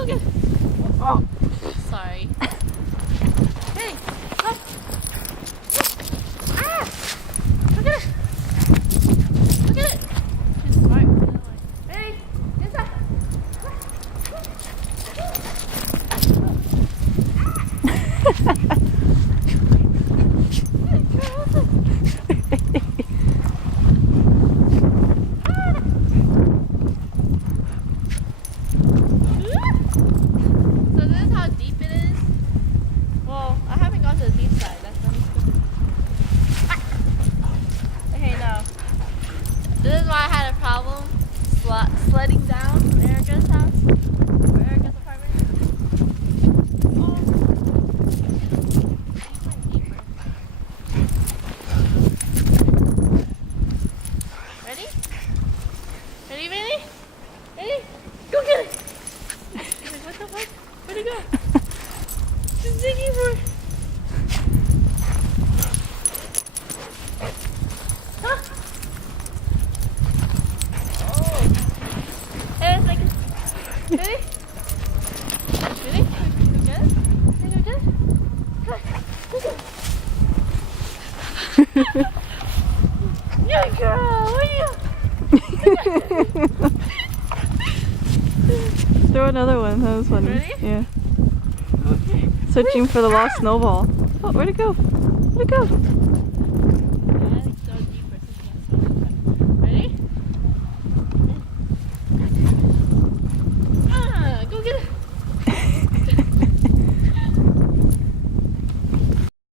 go get it. Oh. Sorry. Hey, come. Ah! Go get it. Go get it. She's smart. Hey, inside. So this is how deep it is. Well, I haven't gone to the deep side. That's not Okay, no. This is why I had a problem sledding down from Erica's house, or Erica's apartment. Oh. Deeper. Ready? Ready, Vinny? Ready? Go get it! What the fuck? Where'd it go? It's digging for it. Huh? Oh. Hey, it's like, ready? Ready? You good? You good? Come on. Yeah, girl. What are you? Throw another one. That was funny. Ready? Yeah. Okay. Searching for the lost snowball. Oh, where'd it go? Where'd it go?